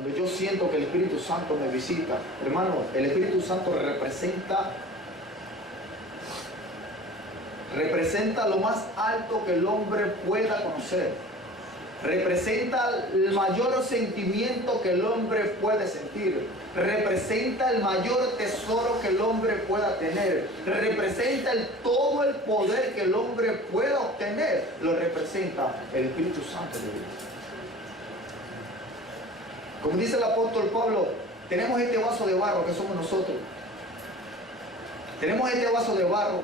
cuando yo siento que el Espíritu Santo me visita, hermano, el Espíritu Santo representa lo más alto que el hombre pueda conocer. Representa el mayor sentimiento que el hombre puede sentir. Representa el mayor tesoro que el hombre pueda tener. Representa todo el poder que el hombre pueda obtener. Lo representa el Espíritu Santo de Dios. Como dice el apóstol Pablo, tenemos este vaso de barro que somos nosotros. Tenemos este vaso de barro.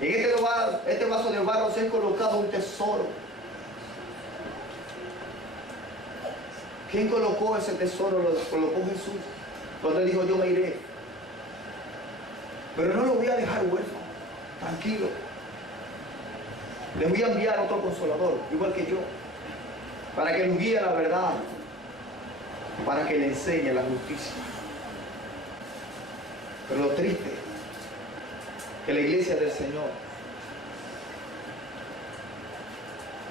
En este vaso de barro se ha colocado un tesoro. ¿Quién colocó ese tesoro? Lo colocó Jesús. Cuando él dijo, yo me iré. Pero no lo voy a dejar huérfano. Tranquilo. Les voy a enviar otro consolador, igual que yo. Para que nos guíe a la verdad. Para que le enseñe la justicia. Pero lo triste que la iglesia del Señor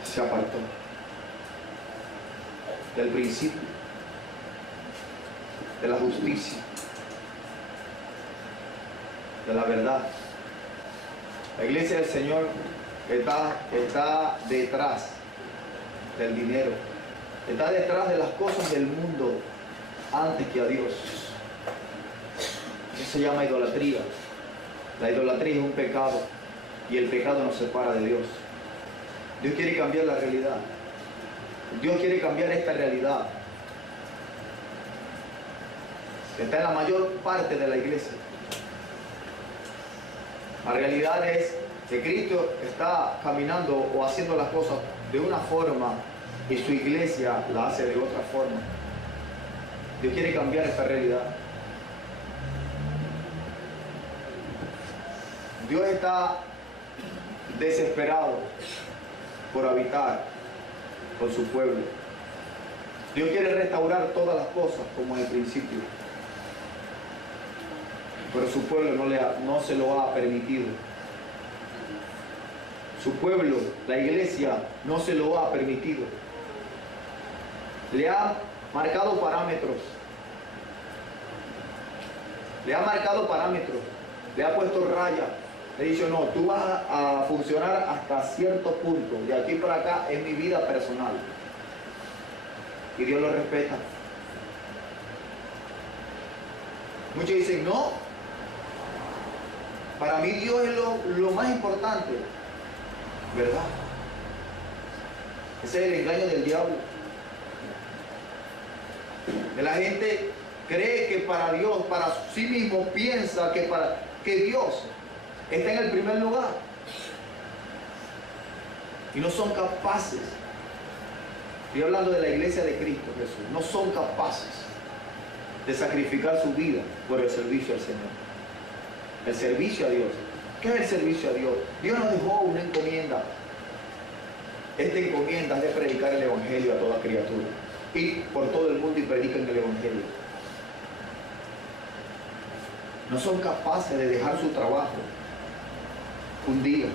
se apartó del principio de la justicia, de la verdad. La iglesia del Señor está detrás del dinero, está detrás de las cosas del mundo antes que a Dios. Eso se llama idolatría. La idolatría es un pecado y el pecado nos separa de Dios. Dios quiere cambiar la realidad. Dios quiere cambiar esta realidad que está en la mayor parte de la iglesia. La realidad es que Cristo está caminando o haciendo las cosas de una forma y su iglesia la hace de otra forma. Dios quiere cambiar esta realidad. Dios está desesperado por habitar con su pueblo. Dios quiere restaurar todas las cosas como en el principio. Pero su pueblo no se lo ha permitido. Su pueblo, la iglesia, no se lo ha permitido. Le ha marcado parámetros. Le ha marcado parámetros. Le ha puesto raya. Le ha dicho, no, tú vas a funcionar hasta cierto punto. De aquí para acá es mi vida personal. Y Dios lo respeta. Muchos dicen, no. Para mí Dios es lo más importante. ¿Verdad? Ese es el engaño del diablo. Que la gente cree que para Dios, para sí mismo, piensa que Dios está en el primer lugar. Y no son capaces. Estoy hablando de la iglesia de Cristo Jesús. No son capaces de sacrificar su vida por el servicio al Señor. El servicio a Dios. ¿Qué es el servicio a Dios? Dios nos dejó una encomienda. Esta encomienda es de predicar el Evangelio a toda criatura. Ir por todo el mundo y prediquen el Evangelio. No son capaces de dejar su trabajo un día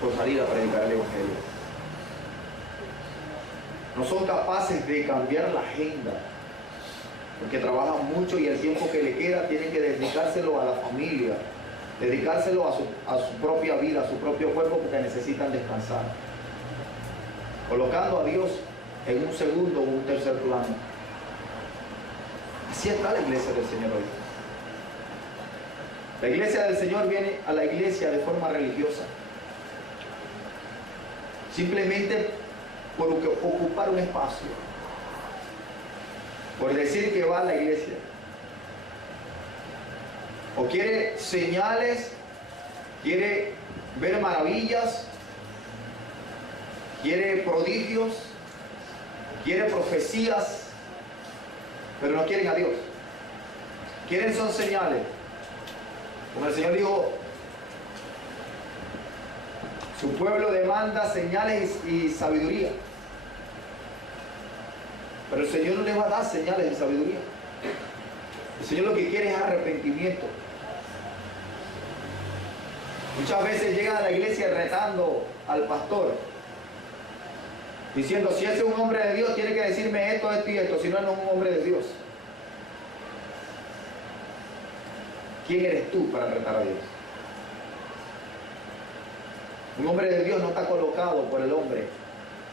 por salir a predicar el Evangelio. No son capaces de cambiar la agenda, porque trabajan mucho y el tiempo que le queda tienen que dedicárselo a la familia, dedicárselo a su propia vida, a su propio cuerpo, porque necesitan descansar, colocando a Dios en un segundo o un tercer plano. Así está la iglesia del Señor hoy. La iglesia del Señor viene a la iglesia de forma religiosa, simplemente por ocupar un espacio, por decir que va a la iglesia, o quiere señales, quiere ver maravillas, quiere prodigios, quiere profecías, pero no quieren a Dios. Quieren son señales. Como el Señor dijo, su pueblo demanda señales y sabiduría. Pero el Señor no le va a dar señales de sabiduría. El Señor lo que quiere es arrepentimiento. Muchas veces llegan a la iglesia retando al pastor. diciendo, si ese es un hombre de Dios, tiene que decirme esto, esto y esto, si no, no es un hombre de Dios. ¿Quién eres tú para retar a Dios? Un hombre de Dios no está colocado por el hombre,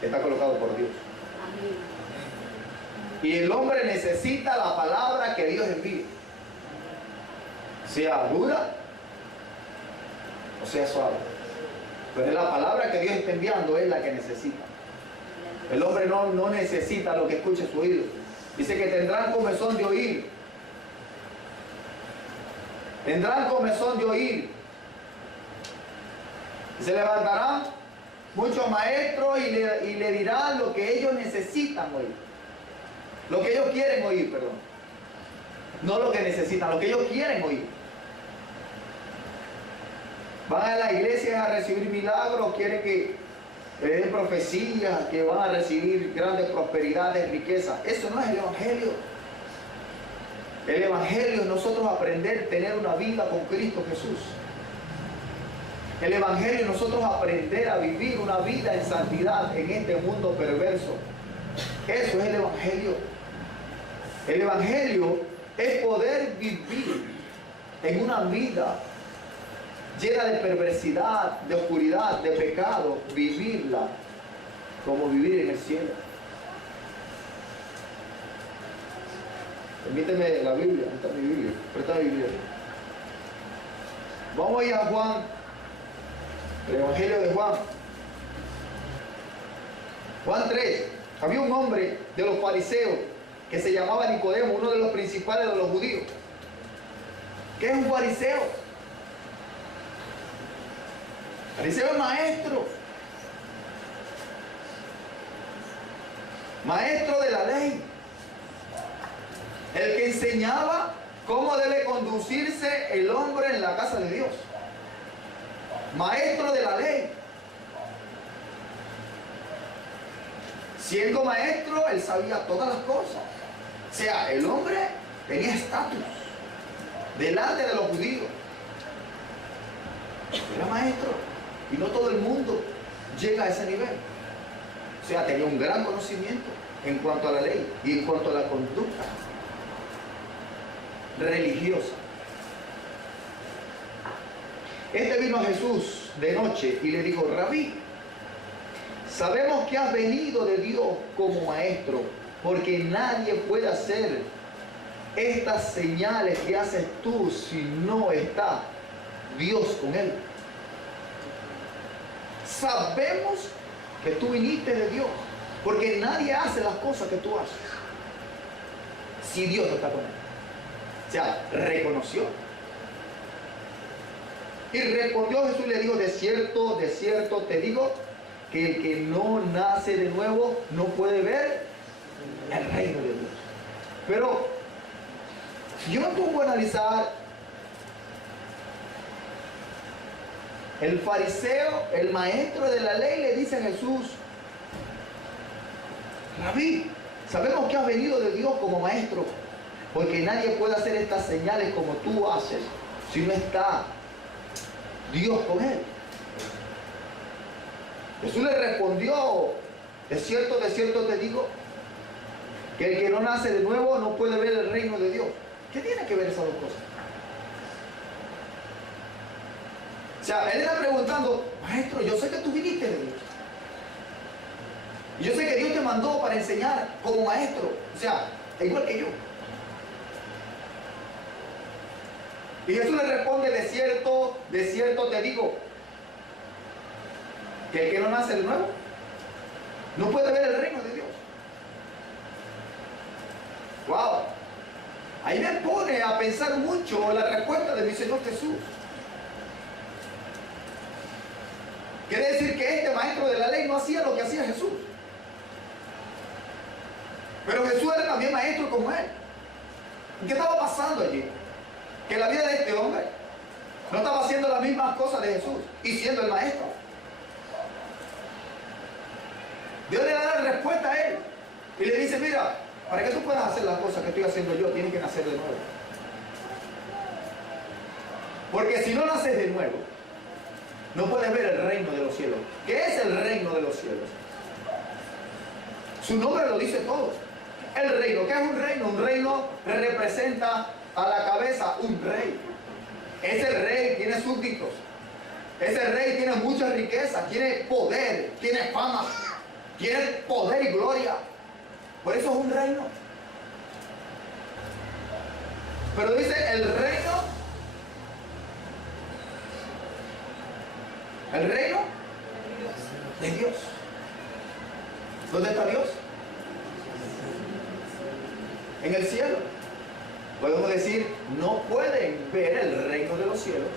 está colocado por Dios. Y el hombre necesita la palabra que Dios envíe, sea dura o sea suave. Pero la palabra que Dios está enviando es la que necesita. El hombre no necesita lo que escuche su oído. Dice que tendrán comezón de oír. Tendrán comezón de oír. Y se levantarán muchos maestros y le dirán lo que ellos necesitan oír. Lo que ellos quieren oír, perdón. No lo que necesitan, lo que ellos quieren oír. Van a la iglesia a recibir milagros, quieren que le den profecías, que van a recibir grandes prosperidades, riquezas. Eso no es el Evangelio. El Evangelio es nosotros aprender a tener una vida con Cristo Jesús. El Evangelio es nosotros aprender a vivir una vida en santidad en este mundo perverso. Eso es el Evangelio. El Evangelio es poder vivir en una vida llena de perversidad, de oscuridad, de pecado, vivirla como vivir en el cielo. Permíteme la Biblia, ¿dónde está mi Biblia? Presta mi Biblia. Vamos a ir a Juan, el Evangelio de Juan. Juan 3. Había un hombre de los fariseos que se llamaba Nicodemo, uno de los principales de los judíos. ¿Qué es un fariseo? Fariseo es maestro. Maestro de la ley. El que enseñaba cómo debe conducirse el hombre en la casa de Dios. Maestro de la ley. Siendo maestro, él sabía todas las cosas. O sea, el hombre tenía estatus delante de los judíos. Era maestro. Y no todo el mundo llega a ese nivel. O sea, tenía un gran conocimiento en cuanto a la ley y en cuanto a la conducta religiosa. Este vino a Jesús de noche y le dijo: Rabí, sabemos que has venido de Dios como maestro, porque nadie puede hacer estas señales que haces tú si no está Dios con él. Sabemos que tú viniste de Dios, porque nadie hace las cosas que tú haces si Dios no está con él. O sea, reconoció. Y respondió Jesús y le dijo: de cierto te digo, que el que no nace de nuevo no puede ver el reino de Dios. Pero si yo me pongo a analizar, el fariseo, el maestro de la ley, le dice a Jesús: Rabí, sabemos que has venido de Dios como maestro, porque nadie puede hacer estas señales como tú haces si no está Dios con él. Jesús le respondió: de cierto te digo, que el que no nace de nuevo no puede ver el reino de Dios. ¿Qué tiene que ver esas dos cosas? O sea, él está preguntando: maestro, yo sé que tú viniste de Dios. Y yo sé que Dios te mandó para enseñar como maestro. O sea, igual que yo. Y Jesús le responde: de cierto te digo, que el que no nace de nuevo no puede ver el reino de Dios. Wow. Ahí me pone a pensar mucho la respuesta de mi Señor Jesús. Quiere decir que este maestro de la ley no hacía lo que hacía Jesús. Pero Jesús era también maestro como él. ¿Y qué estaba pasando allí? Que la vida de este hombre no estaba haciendo las mismas cosas de Jesús y siendo el maestro. Dios le da la respuesta a él y le dice: mira, para que tú puedas hacer las cosas que estoy haciendo yo, tienes que nacer de nuevo. Porque si no naces de nuevo, no puedes ver el reino de los cielos. ¿Qué es el reino de los cielos? Su nombre lo dice todo. El reino, ¿qué es un reino? Un reino representa a la cabeza un rey. Ese rey tiene súbditos. Ese rey tiene mucha riqueza, tiene poder, tiene fama, tiene poder y gloria. Por eso es un reino. Pero dice el reino de Dios. ¿Dónde está Dios? En el cielo. Podemos decir, no pueden ver el reino de los cielos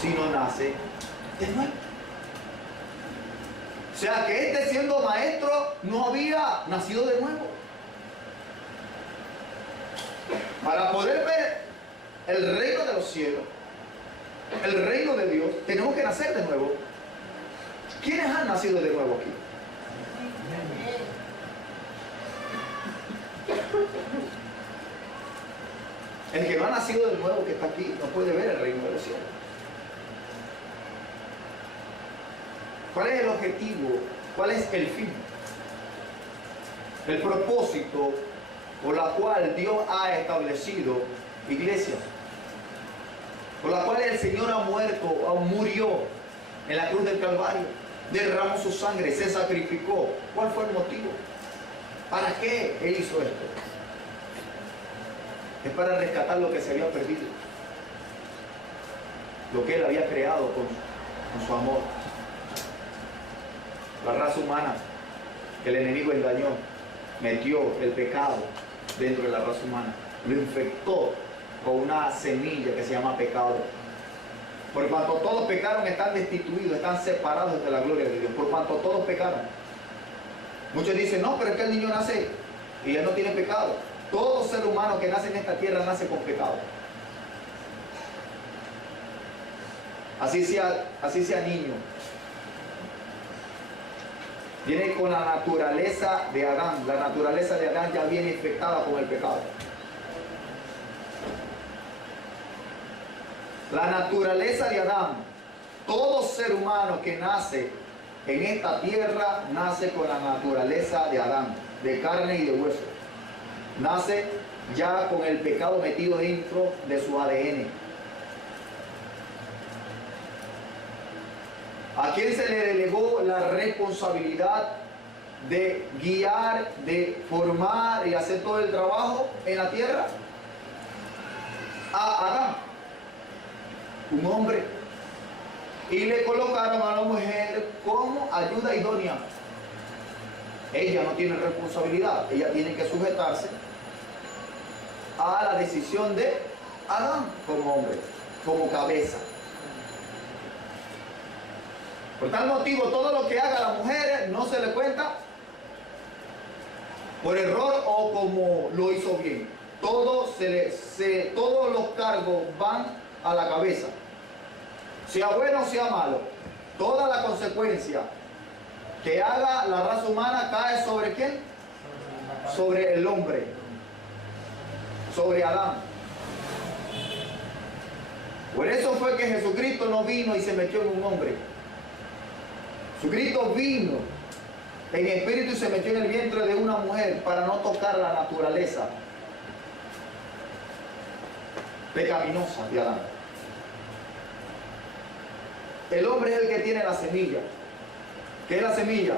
si no nace de nuevo. O sea que este, siendo maestro, no había nacido de nuevo. Para poder ver el reino de los cielos, el reino de Dios, tenemos que nacer de nuevo. ¿Quiénes han nacido de nuevo aquí? El que no ha nacido de nuevo, que está aquí, no puede ver el reino de los cielos. ¿Cuál es el objetivo? ¿Cuál es el fin? El propósito por la cual Dios ha establecido iglesia, por la cual el Señor ha muerto, murió en la cruz del Calvario, derramó su sangre, se sacrificó. ¿Cuál fue el motivo? ¿Para qué Él hizo esto? Es para rescatar lo que se había perdido, lo que Él había creado con su amor. La raza humana que el enemigo engañó, metió el pecado dentro de la raza humana, lo infectó con una semilla que se llama pecado. Por cuanto todos pecaron, están destituidos, están separados de la gloria de Dios. Por cuanto todos pecaron. Muchos dicen, no, pero es que el niño nace y él no tiene pecado. Todo ser humano que nace en esta tierra nace con pecado. Así sea niño. Viene con la naturaleza de Adán. La naturaleza de Adán ya viene infectada con el pecado. La naturaleza de Adán, todo ser humano que nace en esta tierra, nace con la naturaleza de Adán, de carne y de hueso. Nace ya con el pecado metido dentro de su ADN. ¿A quién se le delegó la responsabilidad de guiar, de formar y hacer todo el trabajo en la tierra? A Adán, un hombre. Y le colocaron a la mujer como ayuda idónea. Ella no tiene responsabilidad, ella tiene que sujetarse a la decisión de Adán como hombre, como cabeza. Por tal motivo, todo lo que haga la mujer no se le cuenta por error o como lo hizo bien. Todos los cargos van a la cabeza. Sea bueno o sea malo, toda la consecuencia que haga la raza humana cae sobre ¿quién? Sobre el hombre, sobre Adán. Por eso fue que Jesucristo no vino y se metió en un hombre. Jesucristo vino en espíritu y se metió en el vientre de una mujer para no tocar la naturaleza pecaminosa de Adán. El hombre es el que tiene la semilla. ¿Qué es la semilla?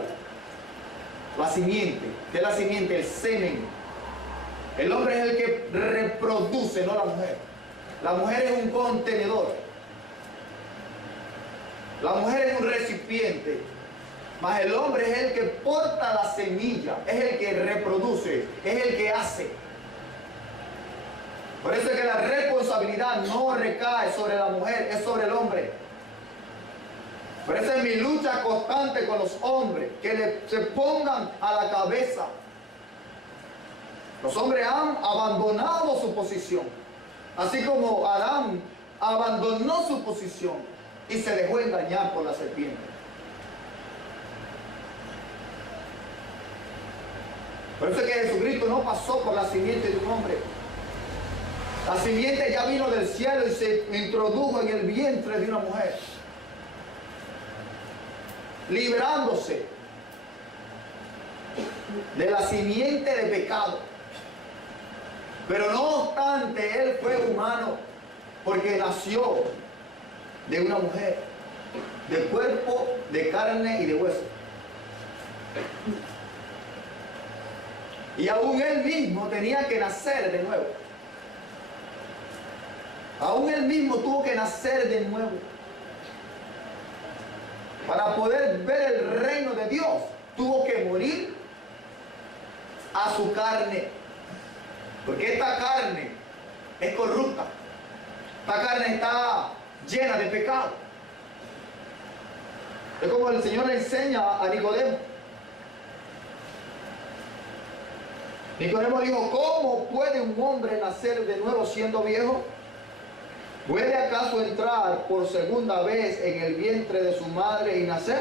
La simiente. ¿Qué es la simiente? El semen. El hombre es el que reproduce, no la mujer. La mujer es un contenedor. La mujer es un recipiente. Mas el hombre es el que porta la semilla. Es el que reproduce. Es el que hace. Por eso es que la responsabilidad no recae sobre la mujer, es sobre el hombre. Por eso es mi lucha constante con los hombres, que se pongan a la cabeza. Los hombres han abandonado su posición, así como Adán abandonó su posición y se dejó engañar por la serpiente. Por eso es que Jesucristo no pasó por la simiente de un hombre. La simiente ya vino del cielo y se introdujo en el vientre de una mujer, librándose de la simiente de pecado. Pero no obstante, él fue humano, porque nació de una mujer, de cuerpo, de carne y de hueso. Y aún él mismo tenía que nacer de nuevo. Aún él mismo tuvo que nacer de nuevo. Para poder ver el reino de Dios, tuvo que morir a su carne. Porque esta carne es corrupta. Esta carne está llena de pecado. Es como el Señor le enseña a Nicodemo. Nicodemo dijo, ¿cómo puede un hombre nacer de nuevo siendo viejo? ¿Puede acaso entrar por segunda vez en el vientre de su madre y nacer?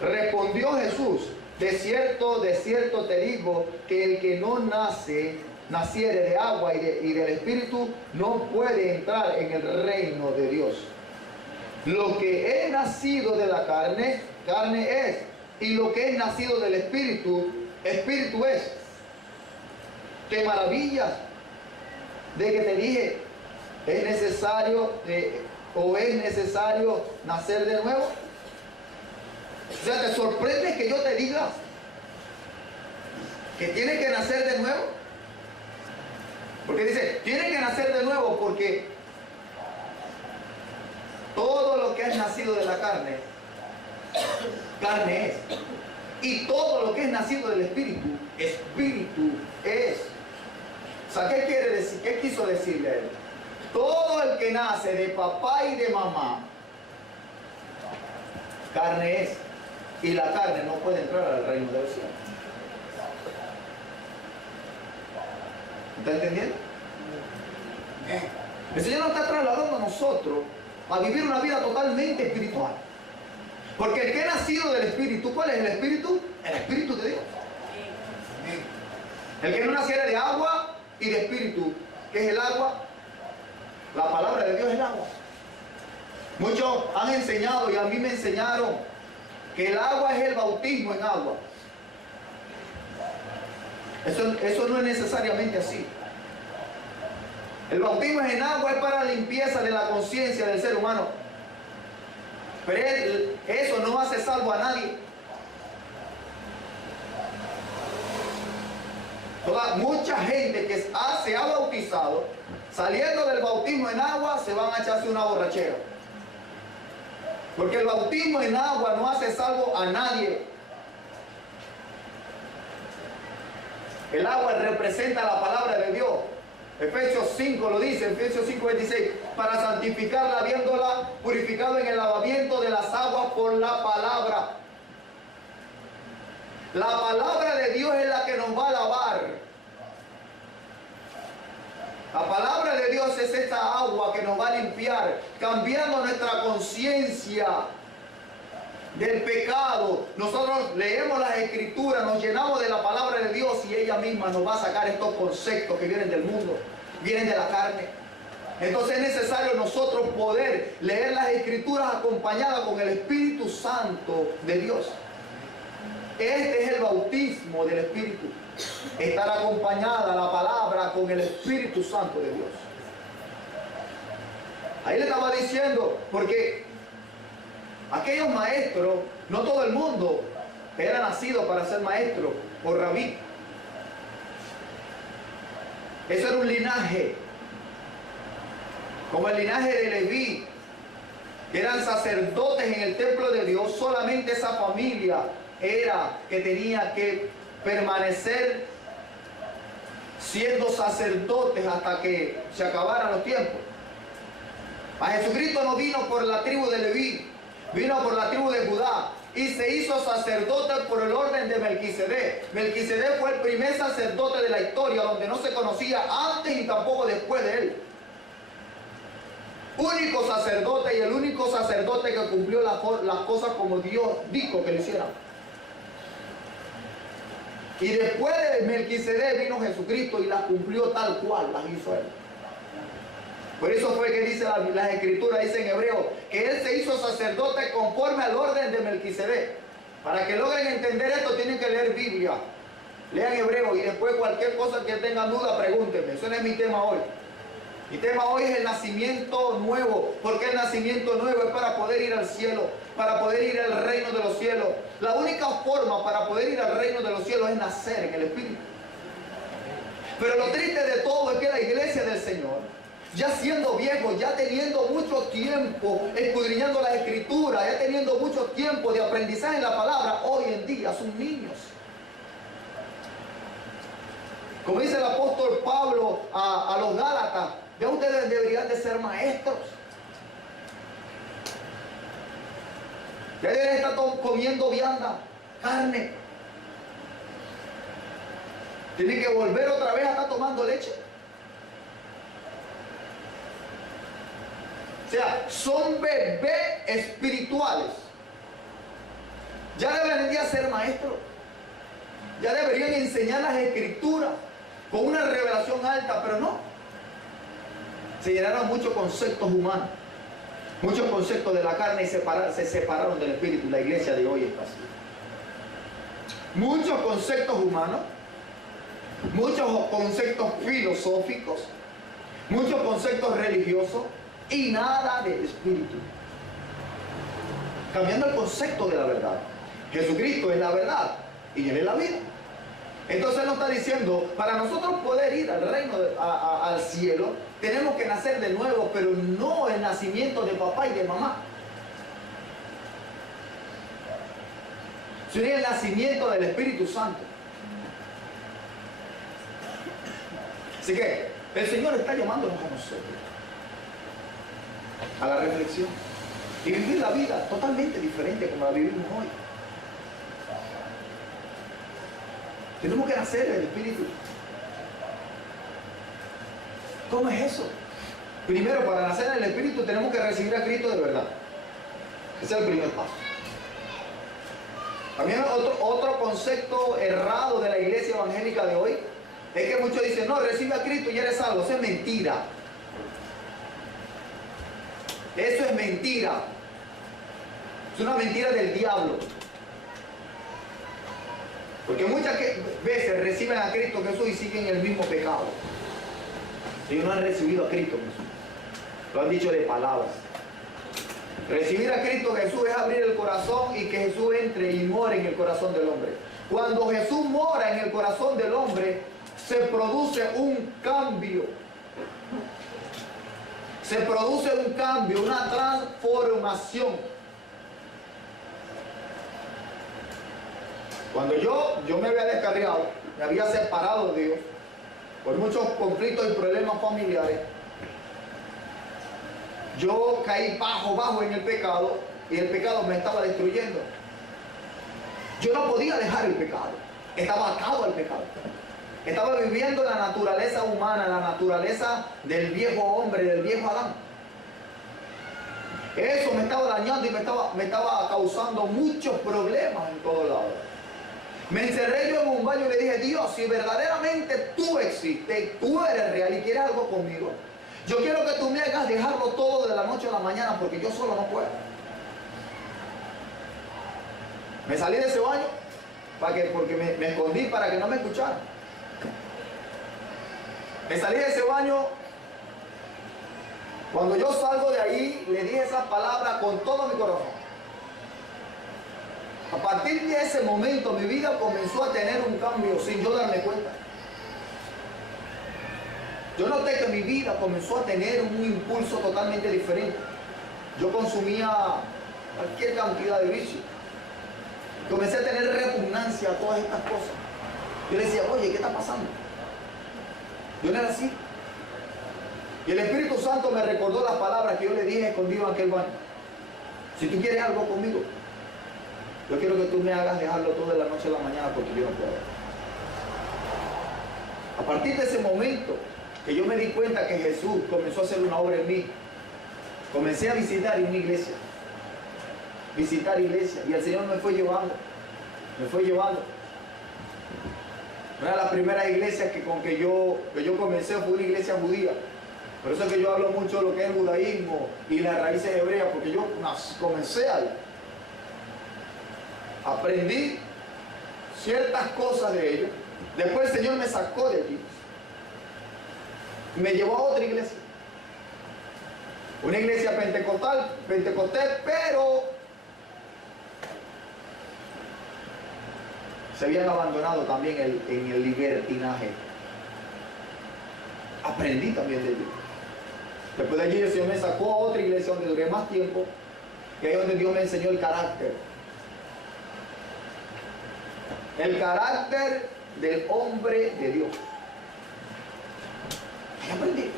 Respondió Jesús, de cierto te digo, que el que no naciere de agua y del Espíritu, no puede entrar en el reino de Dios. Lo que es nacido de la carne, carne es, y lo que es nacido del Espíritu, Espíritu es. ¿Te maravillas de que te dije, es necesario nacer de nuevo? O sea, ¿te sorprende que yo te diga que tiene que nacer de nuevo? Porque dice, tiene que nacer de nuevo porque todo lo que es nacido de la carne, carne es. Y todo lo que es nacido del Espíritu, Espíritu es. O sea, ¿qué quiere decir? ¿Qué quiso decirle a él? Todo el que nace de papá y de mamá, carne es. Y la carne no puede entrar al reino de los cielos. ¿Está entendiendo? El Señor nos está trasladando a nosotros a vivir una vida totalmente espiritual. Porque el que ha nacido del Espíritu, ¿cuál es el Espíritu? El Espíritu de Dios. El que no naciera de agua y de Espíritu, ¿qué es el agua? La palabra de Dios es el agua. Muchos han enseñado y a mí me enseñaron que el agua es el bautismo en agua. Eso no es necesariamente así. El bautismo en agua es para la limpieza de la conciencia del ser humano. Pero eso no hace salvo a nadie. Mucha gente que se ha bautizado, saliendo del bautismo en agua, se van a echarse una borrachera. Porque el bautismo en agua no hace salvo a nadie. El agua representa la palabra de Dios. Efesios 5 lo dice, Efesios 5:26, para santificarla, habiéndola purificado en el lavamiento de las aguas por la palabra. La palabra de Dios es la que nos va a lavar. La palabra de Dios es esta agua que nos va a limpiar, cambiando nuestra conciencia del pecado. Nosotros leemos las Escrituras, nos llenamos de la palabra de Dios y ella misma nos va a sacar estos conceptos que vienen del mundo, vienen de la carne. Entonces es necesario nosotros poder leer las Escrituras acompañadas con el Espíritu Santo de Dios. Este es el bautismo del Espíritu. Estar acompañada la palabra con el Espíritu Santo de Dios. Ahí le estaba diciendo, porque aquellos maestros, no todo el mundo era nacido para ser maestro o rabí. Eso era un linaje, como el linaje de Leví, que eran sacerdotes en el templo de Dios. Solamente esa familia era que tenía que permanecer siendo sacerdotes hasta que se acabaran los tiempos. A Jesucristo no vino por la tribu de Leví, vino por la tribu de Judá y se hizo sacerdote por el orden de Melquisedec. Melquisedec fue el primer sacerdote de la historia, donde no se conocía antes ni tampoco después de él. Único sacerdote y el único sacerdote que cumplió las cosas como Dios dijo que lo hicieran. Y después de Melquisedec vino Jesucristo y las cumplió tal cual las hizo él. Por eso fue que dice las Escrituras, dice en Hebreo, que él se hizo sacerdote conforme al orden de Melquisedec. Para que logren entender esto tienen que leer Biblia. Lean hebreo y después cualquier cosa que tengan duda, pregúntenme. Eso no es mi tema hoy. Mi tema hoy es el nacimiento nuevo. Porque el nacimiento nuevo es para poder ir al cielo, para poder ir al reino de los cielos. La única forma para poder ir al reino de los cielos es nacer en el Espíritu. Pero lo triste de todo es que la iglesia del Señor, ya siendo viejos, ya teniendo mucho tiempo escudriñando las Escrituras, ya teniendo mucho tiempo de aprendizaje en la palabra, hoy en día son niños. Como dice el apóstol Pablo a los Gálatas, ya ustedes deberían de ser maestros. Ya deberían estar comiendo vianda, carne. Tienen que volver otra vez a estar tomando leche. O sea, son bebés espirituales. Ya deberían ser maestros. Ya deberían enseñar las Escrituras con una revelación alta, pero no. Se llenaron muchos conceptos humanos, muchos conceptos de la carne y se separaron del Espíritu. La iglesia de hoy está así. Muchos conceptos humanos, muchos conceptos filosóficos, muchos conceptos religiosos y nada del Espíritu. Cambiando el concepto de la verdad. Jesucristo es la verdad y Él es la vida. Entonces Él nos está diciendo, para nosotros poder ir al reino, al cielo, tenemos que nacer de nuevo, pero no el nacimiento de papá y de mamá, sino el nacimiento del Espíritu Santo. Así que el Señor está llamándonos a nosotros a la reflexión y vivir la vida totalmente diferente como la vivimos hoy. Tenemos que nacer del Espíritu. ¿Cómo es eso? Primero, para nacer en el Espíritu tenemos que recibir a Cristo de verdad. Ese es el primer paso. También otro concepto errado de la iglesia evangélica de hoy es que muchos dicen, no, recibe a Cristo y eres salvo. Eso es mentira. Eso es mentira. Es una mentira del diablo. Porque muchas veces reciben a Cristo Jesús y siguen el mismo pecado. Ellos no han recibido a Cristo Jesús. Lo han dicho de palabras. Recibir a Cristo Jesús es abrir el corazón y que Jesús entre y more en el corazón del hombre. Cuando Jesús mora en el corazón del hombre, se produce un cambio. Se produce un cambio, una transformación. Cuando yo me había descarriado, me había separado de Dios, por muchos conflictos y problemas familiares, yo caí bajo en el pecado y el pecado me estaba destruyendo. Yo no podía dejar el pecado, estaba atado al pecado. Estaba viviendo la naturaleza humana, la naturaleza del viejo hombre, del viejo Adán. Eso me estaba dañando y me estaba causando muchos problemas en todos lados. Me encerré yo en un baño y le dije, Dios, si verdaderamente tú existes, tú eres real y quieres algo conmigo, yo quiero que tú me hagas dejarlo todo de la noche a la mañana porque yo solo no puedo. Me salí de ese baño porque me escondí para que no me escucharan. Me salí de ese baño. Cuando yo salgo de ahí, le dije esas palabras con todo mi corazón. A partir de ese momento mi vida comenzó a tener un cambio sin yo darme cuenta. Yo noté que mi vida comenzó a tener un impulso totalmente diferente. Yo consumía cualquier cantidad de vicio. Comencé a tener repugnancia a todas estas cosas. Yo le decía, oye, ¿qué está pasando? Yo no era así. Y el Espíritu Santo me recordó las palabras que yo le dije escondido en aquel baño. Si tú quieres algo conmigo, yo quiero que tú me hagas dejarlo todo de la noche a la mañana porque yo no puedo. A partir de ese momento que yo me di cuenta que Jesús comenzó a hacer una obra en mí, comencé a visitar una iglesia. Visitar iglesia. Y el Señor me fue llevando. Me fue llevando. Una de las primeras iglesias con que yo comencé fue una iglesia judía. Por eso es que yo hablo mucho de lo que es el judaísmo y las raíces hebreas, porque yo comencé ahí. aprendí ciertas cosas de ellos. Después el Señor me sacó de allí. Me llevó a otra iglesia. Una iglesia pentecostés, pero se habían abandonado también en el libertinaje. Aprendí también de ellos. Después de allí el Señor me sacó a otra iglesia donde duré más tiempo, y ahí es donde Dios me enseñó el carácter. El carácter del hombre de Dios. Ahí aprendí.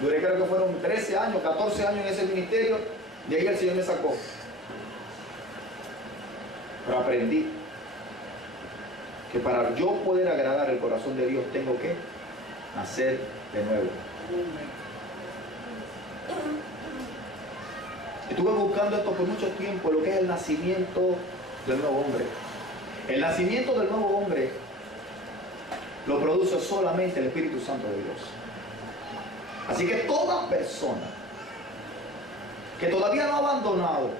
Duré, creo que fueron 13 años, 14 años en ese ministerio, y ahí el Señor me sacó. Pero aprendí que para yo poder agradar el corazón de Dios tengo que nacer de nuevo. Estuve buscando esto por mucho tiempo, lo que es el nacimiento del nuevo hombre. El nacimiento del nuevo hombre lo produce solamente el Espíritu Santo de Dios. Así que toda persona que todavía no ha abandonado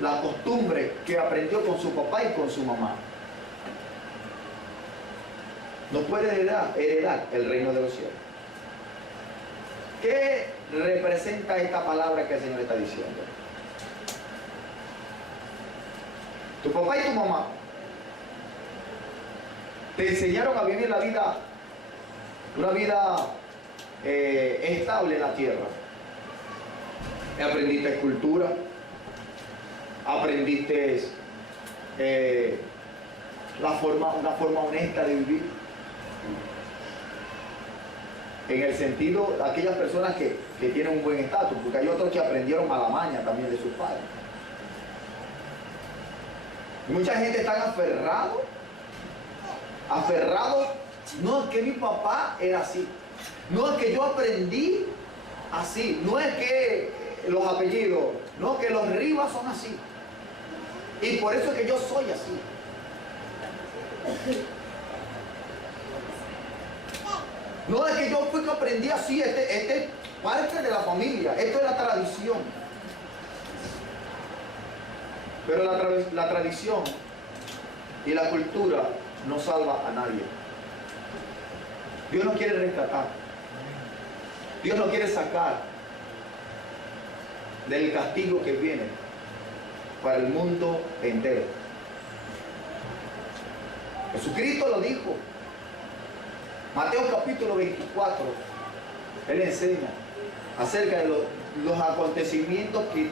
la costumbre que aprendió con su papá y con su mamá, no puede heredar el reino de los cielos. ¿Qué representa esta palabra que el Señor está diciendo? Tu papá y tu mamá te enseñaron a vivir la vida, una vida estable en la tierra. Aprendiste escultura, aprendiste una forma honesta de vivir. En el sentido de aquellas personas que tienen un buen estatus, porque hay otros que aprendieron mala maña también de sus padres. Y mucha gente está aferrado, no es que mi papá era así, no es que yo aprendí así, no es que los apellidos, no es que los Rivas son así, y por eso es que yo soy así. No es que yo fui que aprendí así, este es parte de la familia, esto es la tradición. Pero la tradición y la cultura no salva a nadie. Dios no quiere rescatar. Dios no quiere sacar del castigo que viene para el mundo entero. Jesucristo lo dijo. Mateo capítulo 24, Él enseña acerca de los acontecimientos que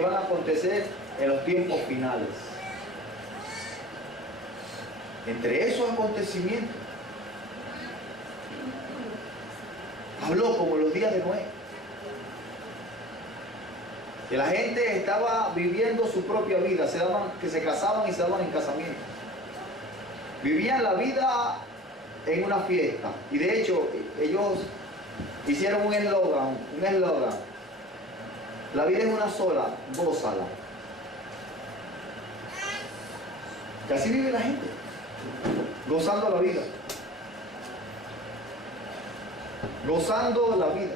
van a acontecer en los tiempos finales. Entre esos acontecimientos, habló como los días de Noé. Que la gente estaba viviendo su propia vida, que se casaban y se daban en casamiento. Vivían la vida en una fiesta, y de hecho ellos hicieron un eslogan: la vida es una sola, gózala. Y así vive la gente, gozando la vida, gozando la vida.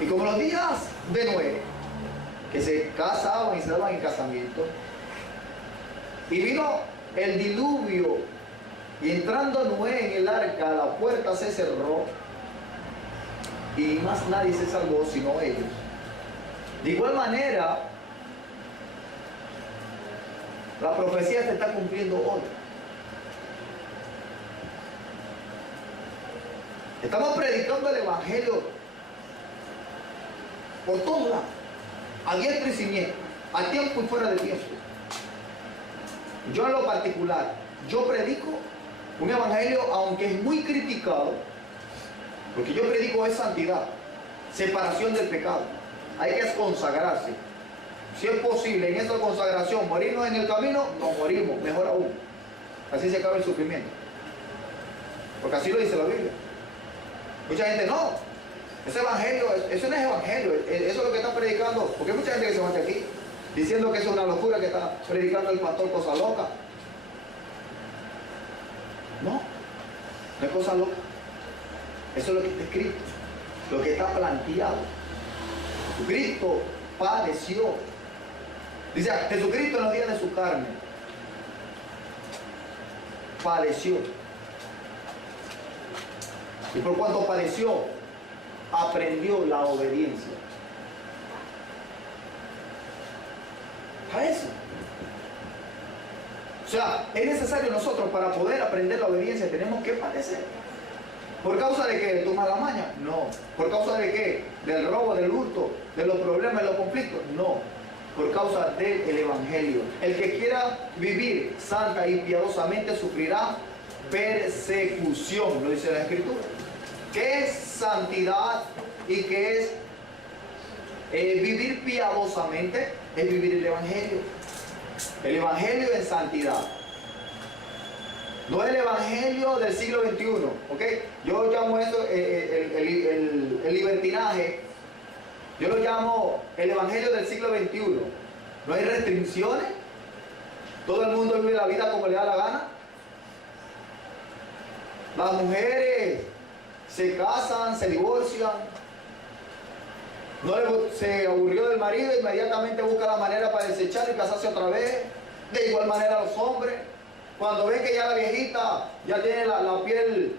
Y como los días de Noé, que se casaban y se daban en casamiento, y vino el diluvio, y entrando Noé en el arca, la puerta se cerró y más nadie se salvó sino ellos. De igual manera, la profecía se está cumpliendo hoy. Estamos predicando el evangelio por todos lados, a diestra y siniestra, a tiempo y fuera de tiempo. Yo en lo particular, yo predico un evangelio, aunque es muy criticado, porque yo predico es santidad, separación del pecado. Hay que consagrarse. Si es posible, en esa consagración, morirnos en el camino, nos morimos, mejor aún. Así se acaba el sufrimiento. Porque así lo dice la Biblia. Mucha gente, no, ese evangelio, eso no es evangelio, eso es lo que está predicando. Porque hay mucha gente que se mete aquí diciendo que eso es una locura que está predicando el pastor, cosa loca. No, no es cosa loca. Eso es lo que está escrito, lo que está planteado. Jesucristo padeció. Dice, Jesucristo en los días de su carne padeció. Y por cuanto padeció, aprendió la obediencia. A eso. O sea, es necesario nosotros para poder aprender la obediencia, tenemos que padecer. ¿Por causa de qué? ¿De tu mala maña? No. ¿Por causa de qué? ¿Del robo, del hurto, de los problemas, de los conflictos? No. Por causa del Evangelio. El que quiera vivir santa y piadosamente sufrirá persecución, lo dice la Escritura. ¿Qué es santidad y qué es vivir piadosamente? Es vivir el Evangelio. El Evangelio en santidad. No el Evangelio del siglo XXI, ¿ok? Yo llamo eso el libertinaje. Yo lo llamo el Evangelio del siglo XXI. No hay restricciones. Todo el mundo vive la vida como le da la gana. Las mujeres se casan, se divorcian. Se aburrió del marido, inmediatamente busca la manera para desecharlo y casarse otra vez. De igual manera los hombres. Cuando ven que ya la viejita ya tiene la piel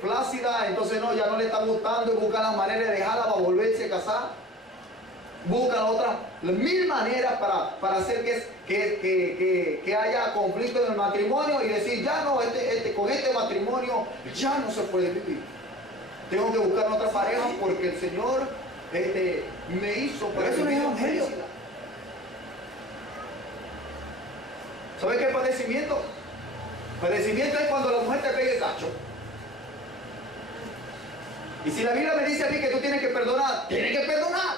flácida, entonces no, ya no le está gustando y buscan la manera de dejarla para volverse a casar. Buscan otras mil maneras para hacer que haya conflicto en el matrimonio y decir, ya no, con este matrimonio ya no se puede vivir. Tengo que buscar otra pareja porque el Señor me hizo para eso vivir en felicidad. ¿Sabes qué es padecimiento? Padecimiento es cuando la mujer te pega el cacho. Y si la Biblia me dice a mí que tú tienes que perdonar, tienes que perdonar.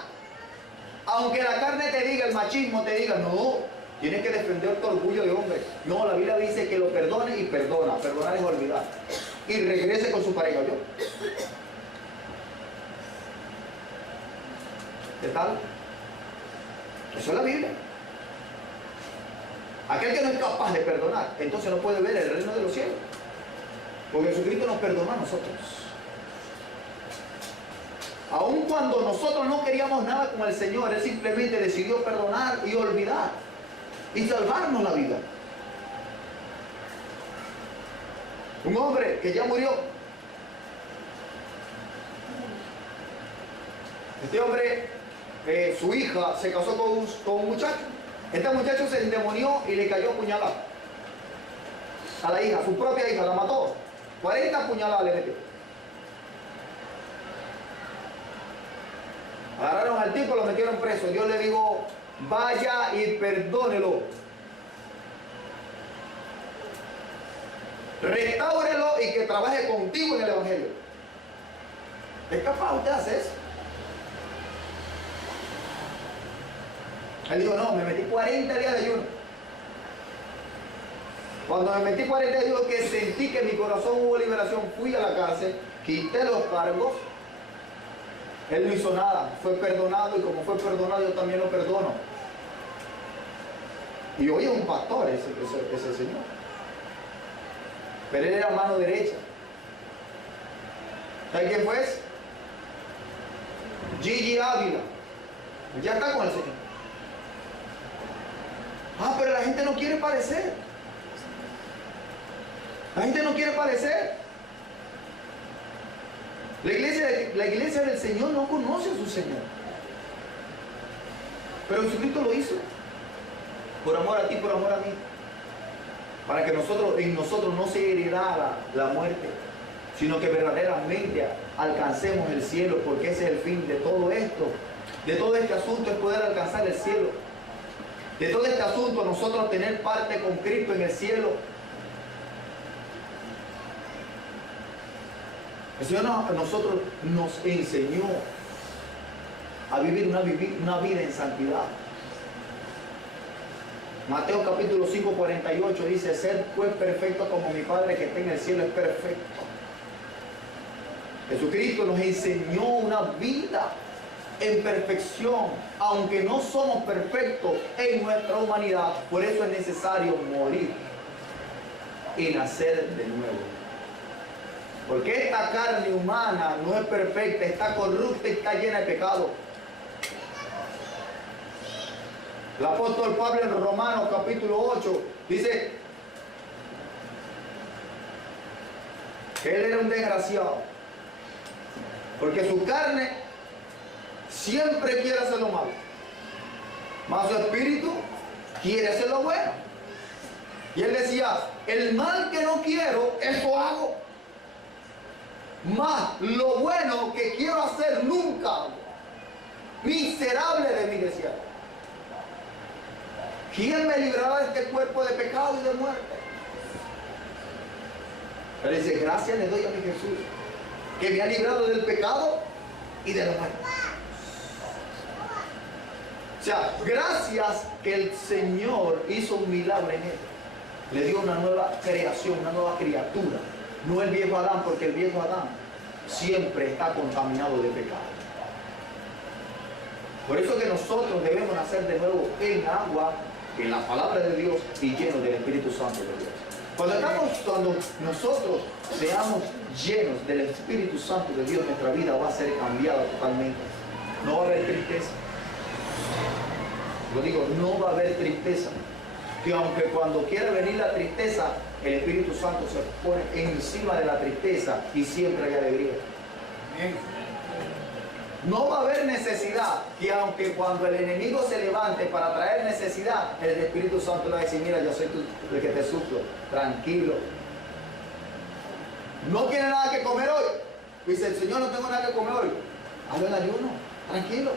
Aunque la carne te diga, el machismo te diga, no, tienes que defender tu orgullo de hombre. No, la Biblia dice que lo perdone y perdona. Perdonar es olvidar. Y regrese con su pareja. ¿Yo? ¿Qué tal? Eso es la Biblia. Aquel que no es capaz de perdonar, entonces no puede ver el reino de los cielos. Porque Jesucristo nos perdonó a nosotros. Aun cuando nosotros no queríamos nada con el Señor, Él simplemente decidió perdonar y olvidar y salvarnos la vida. Un hombre que ya murió. Este hombre, su hija se casó con un muchacho. Este muchacho se endemonió y le cayó puñalada a la hija, su propia hija, la mató. 40 puñaladas le metió. Agarraron al tipo, lo metieron preso. Dios le dijo, vaya y perdónelo. Restáurelo y que trabaje contigo en el Evangelio. ¿Es capaz usted de hacer eso? Él dijo, no, me metí 40 días de ayuno. Cuando me metí 40 días, digo que sentí que en mi corazón hubo liberación, fui a la cárcel, quité los cargos. Él no hizo nada, fue perdonado y como fue perdonado yo también lo perdono. Y hoy es un pastor ese señor. Pero él era mano derecha. ¿Sabe quién fue ese? Gigi Ávila. Ya está con el Señor. Ah, pero la gente no quiere padecer. La gente no quiere padecer. La iglesia del Señor no conoce a su Señor. Pero Jesucristo lo hizo. Por amor a ti, por amor a mí. Para que en nosotros no se heredara la muerte, sino que verdaderamente alcancemos el cielo, porque ese es el fin de todo esto. De todo este asunto es poder alcanzar el cielo. De todo este asunto nosotros tener parte con Cristo en el cielo. El Señor a nosotros nos enseñó a vivir una vida en santidad. Mateo capítulo 5, 48 dice, sed pues perfectos como mi Padre que está en el cielo es perfecto. Jesucristo nos enseñó una vida en perfección, aunque no somos perfectos en nuestra humanidad. Por eso es necesario morir y nacer de nuevo. Porque esta carne humana no es perfecta, está corrupta y está llena de pecado. El apóstol Pablo en Romanos capítulo 8 dice que él era un desgraciado, porque su carne siempre quiere hacer lo malo, mas su espíritu quiere hacer lo bueno. Y él decía, el mal que no quiero, eso hago, mas lo bueno que quiero hacer nunca hago. Miserable de mí, decía. ¿Quién me librará de este cuerpo de pecado y de muerte? Pero dice, gracias le doy a mi Jesús, que me ha librado del pecado y de la muerte. O sea, gracias que el Señor hizo un milagro en él. Le dio una nueva creación, una nueva criatura. No el viejo Adán, porque el viejo Adán siempre está contaminado de pecado. Por eso que nosotros debemos nacer de nuevo en agua, en la palabra de Dios y llenos del Espíritu Santo de Dios. Cuando nosotros seamos llenos del Espíritu Santo de Dios, nuestra vida va a ser cambiada totalmente. No va a haber tristeza. Lo digo, no va a haber tristeza. Que aunque cuando quiera venir la tristeza, el Espíritu Santo se pone encima de la tristeza y siempre hay alegría. No va a haber necesidad, que aunque cuando el enemigo se levante para traer necesidad, el Espíritu Santo le va a decir, mira, yo soy el que te suplo, tranquilo. No tiene nada que comer hoy. Dice el Señor, no tengo nada que comer hoy. Hazlo en ayuno, tranquilo.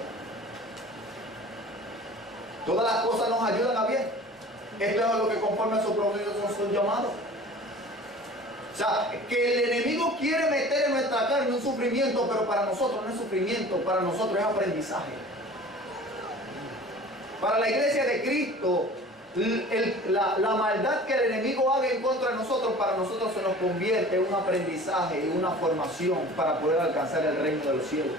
Todas las cosas nos ayudan a bien. Esto es lo que conforme a su propósito son llamados. O sea, que el enemigo quiere meter en nuestra carne un sufrimiento, pero para nosotros no es sufrimiento, para nosotros es aprendizaje. Para la iglesia de Cristo, la maldad que el enemigo haga en contra de nosotros, para nosotros se nos convierte en un aprendizaje y una formación para poder alcanzar el reino de los cielos.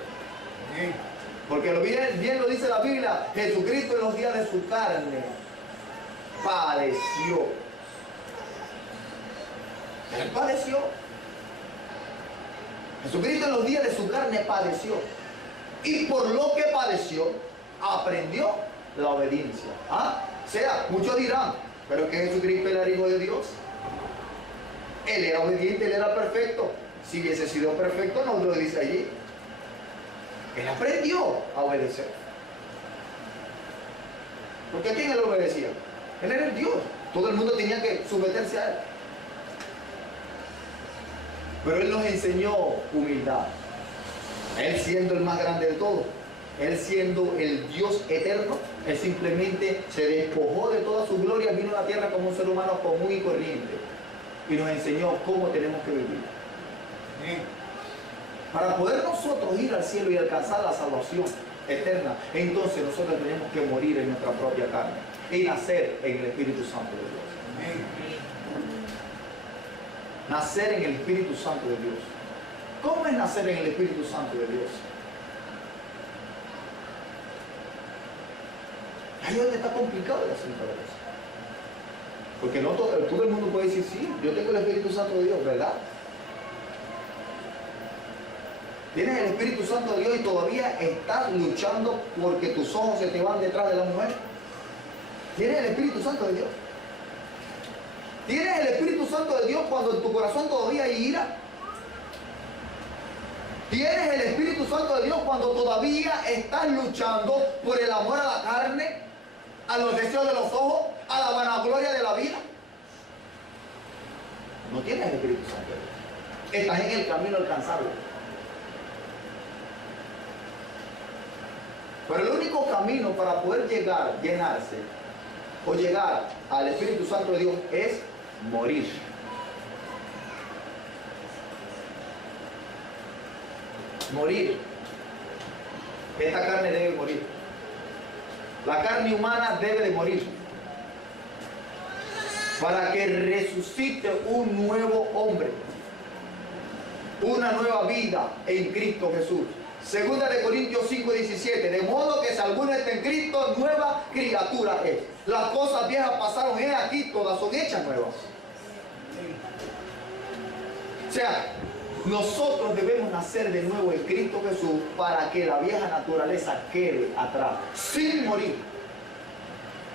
Porque bien lo dice la Biblia, Jesucristo en los días de su carne padeció. Él padeció. Jesucristo en los días de su carne padeció. Y por lo que padeció, aprendió la obediencia. O sea, muchos dirán, pero es que Jesucristo era el Hijo de Dios. Él era obediente, él era perfecto. Si hubiese sido perfecto, no lo dice allí. Él aprendió a obedecer. Porque ¿a quién él obedecía? Él era el Dios. Todo el mundo tenía que someterse a él. Pero él nos enseñó humildad. Él siendo el más grande de todos, él siendo el Dios eterno, él simplemente se despojó de toda su gloria, vino a la tierra como un ser humano común y corriente y nos enseñó cómo tenemos que vivir. Para poder nosotros ir al cielo y alcanzar la salvación eterna, entonces nosotros tenemos que morir en nuestra propia carne y nacer en el Espíritu Santo de Dios. Nacer en el Espíritu Santo de Dios. ¿Cómo es nacer en el Espíritu Santo de Dios? Ahí es donde está complicado el asunto de eso. Porque no todo el mundo puede decir, sí, yo tengo el Espíritu Santo de Dios, ¿verdad? Tienes el Espíritu Santo de Dios y todavía estás luchando porque tus ojos se te van detrás de la mujer. Tienes el Espíritu Santo de Dios. Tienes el Espíritu Santo de Dios cuando en tu corazón todavía hay ira. Tienes el Espíritu Santo de Dios cuando todavía estás luchando por el amor a la carne, a los deseos de los ojos, a la vanagloria de la vida. No tienes el Espíritu Santo de Dios. Estás en el camino a alcanzarlo. Pero el único camino para poder llenarse o llegar al Espíritu Santo de Dios es morir. Morir. Esta carne debe morir. La carne humana debe de morir. Para que resucite un nuevo hombre. Una nueva vida en Cristo Jesús. Segunda de Corintios 5:17, de modo que si alguno está en Cristo, nueva criatura es. Las cosas viejas pasaron, he aquí, todas son hechas nuevas. O sea, nosotros debemos nacer de nuevo en Cristo Jesús para que la vieja naturaleza quede atrás, sin morir.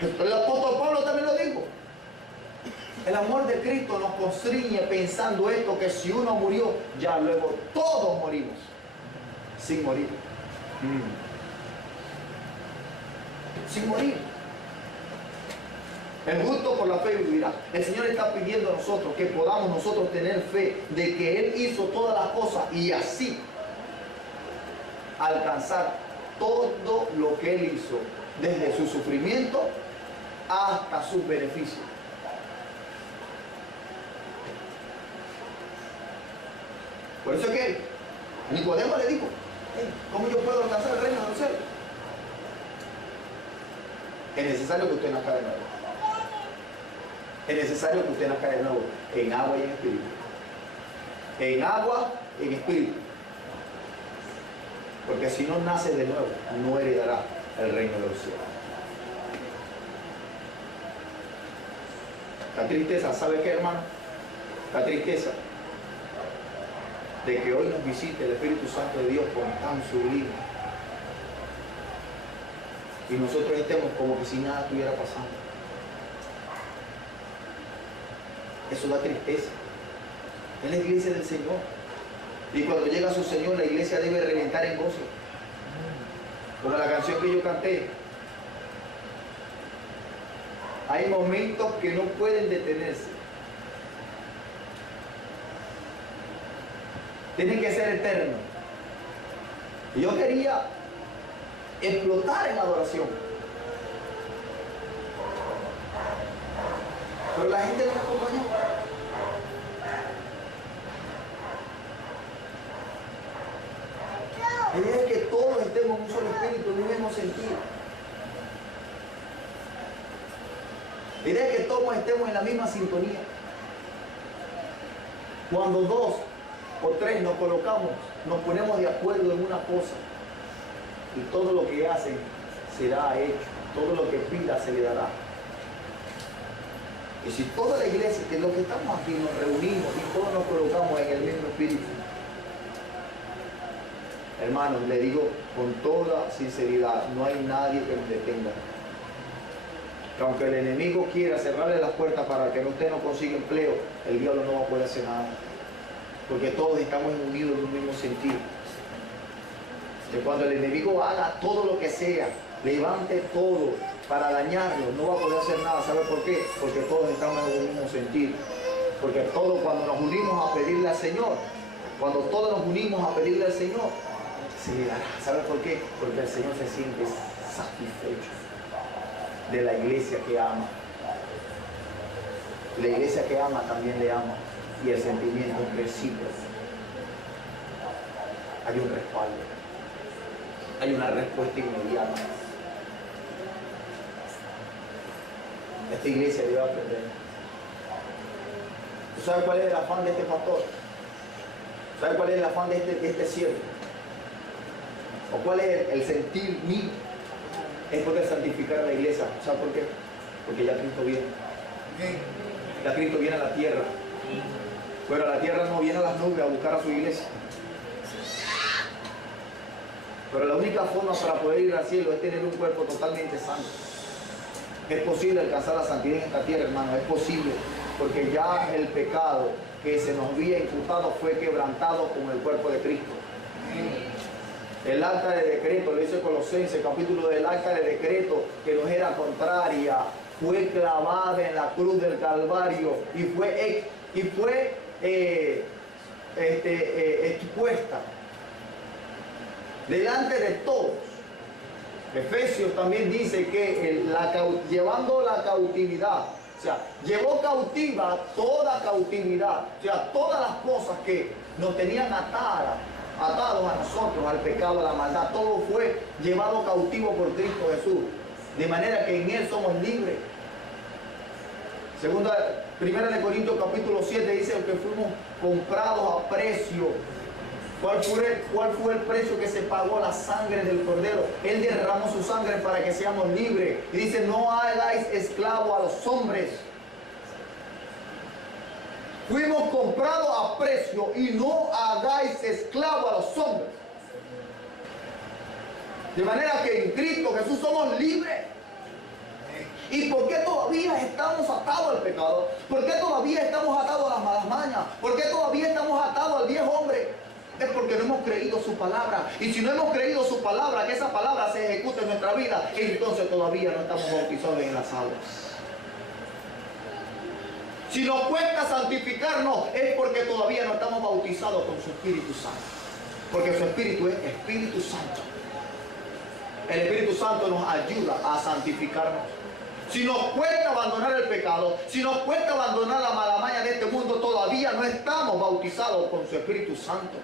El apóstol Pablo también lo dijo. El amor de Cristo nos constriñe pensando esto, que si uno murió, ya luego todos morimos sin morir. Sin morir. El justo por la fe vivirá. El Señor está pidiendo a nosotros que podamos nosotros tener fe de que Él hizo todas las cosas y así alcanzar todo lo que Él hizo, desde su sufrimiento hasta sus beneficios. Por eso es que Nicodemo le dijo: ¿cómo yo puedo alcanzar el reino de los cielos? Es necesario que usted nazca de nuevo. Es necesario que usted nazca de nuevo en agua y en espíritu. En agua y en espíritu. Porque si no nace de nuevo, no heredará el reino de los cielos. La tristeza, ¿sabe qué, hermano? La tristeza de que hoy nos visite el Espíritu Santo de Dios con tan sublime y nosotros estemos como que si nada estuviera pasando. Eso da tristeza. Es la iglesia del Señor. Y cuando llega su Señor, la iglesia debe reventar en gozo. Como la canción que yo canté. Hay momentos que no pueden detenerse. Tienen que ser eternos. Y yo quería explotar en la adoración. Pero la gente no me acompañó. La idea es que todos estemos en un solo espíritu, en un mismo sentido. La idea es que todos estemos en la misma sintonía. Cuando dos o tres nos colocamos, nos ponemos de acuerdo en una cosa, y todo lo que hacen será hecho, todo lo que pida se le dará. Y si toda la iglesia, que los que estamos aquí, nos reunimos y todos nos colocamos en el mismo espíritu, hermanos, le digo con toda sinceridad, no hay nadie que nos detenga. Que aunque el enemigo quiera cerrarle las puertas para que usted no consiga empleo, el diablo no va a poder hacer nada. Porque todos estamos unidos en un mismo sentido. Que cuando el enemigo haga todo lo que sea, levante todo para dañarlo, no va a poder hacer nada. ¿Sabe por qué? Porque todos estamos en el mismo sentido. Porque todos, cuando nos unimos a pedirle al Señor, cuando todos nos unimos a pedirle al Señor, se le dará. ¿Sabe por qué? Porque el Señor se siente satisfecho de la iglesia que ama. La iglesia que ama también le ama. Y el sentimiento es recíproco. Hay un respaldo. Hay una respuesta inmediata. Esta iglesia debe aprender. ¿Tú sabes cuál es el afán de este pastor? ¿Sabes cuál es el afán de este siervo? ¿O cuál es el sentir mío? Es poder santificar a la iglesia. ¿Sabes por qué? Porque ya Cristo viene. Ya Cristo viene a la tierra. Pero a la tierra no viene a las nubes a buscar a su iglesia. Pero la única forma para poder ir al cielo es tener un cuerpo totalmente santo. Es posible alcanzar la santidad en esta tierra, hermano. Es posible. Porque ya el pecado que se nos había imputado fue quebrantado con el cuerpo de Cristo. El acta de decreto, lo dice Colosenses, capítulo del acta de decreto que nos era contraria, fue clavada en la cruz del Calvario y fue expuesta delante de todos. Efesios también dice que llevando la cautividad, o sea, llevó cautiva toda cautividad, o sea, todas las cosas que nos tenían atados a nosotros, al pecado, a la maldad, todo fue llevado cautivo por Cristo Jesús, de manera que en Él somos libres. Primera de Corintios capítulo 7 dice que fuimos comprados a precio. ¿Cuál fue el precio que se pagó? La sangre del Cordero. Él derramó su sangre para que seamos libres. Y dice, no hagáis esclavo a los hombres. Fuimos comprados a precio y no hagáis esclavo a los hombres. De manera que en Cristo Jesús somos libres. ¿Y por qué todavía estamos atados al pecado? ¿Por qué todavía estamos atados a las malas mañas? ¿Por qué todavía estamos atados al viejo hombre? Es porque no hemos creído su palabra. Y si no hemos creído su palabra, que esa palabra se ejecute en nuestra vida, entonces todavía no estamos bautizados en las aguas. Si nos cuesta santificarnos, es porque todavía no estamos bautizados con su Espíritu Santo. Porque su Espíritu es Espíritu Santo. El Espíritu Santo nos ayuda a santificarnos. Si nos cuesta abandonar el pecado, si nos cuesta abandonar la mala maña de este mundo, todavía no estamos bautizados con su Espíritu Santo.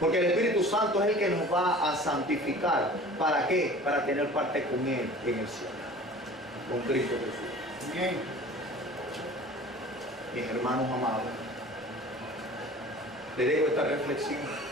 Porque el Espíritu Santo es el que nos va a santificar. ¿Para qué? Para tener parte con Él en el cielo. Con Cristo Jesús. Bien. Mis hermanos amados, les dejo esta reflexión.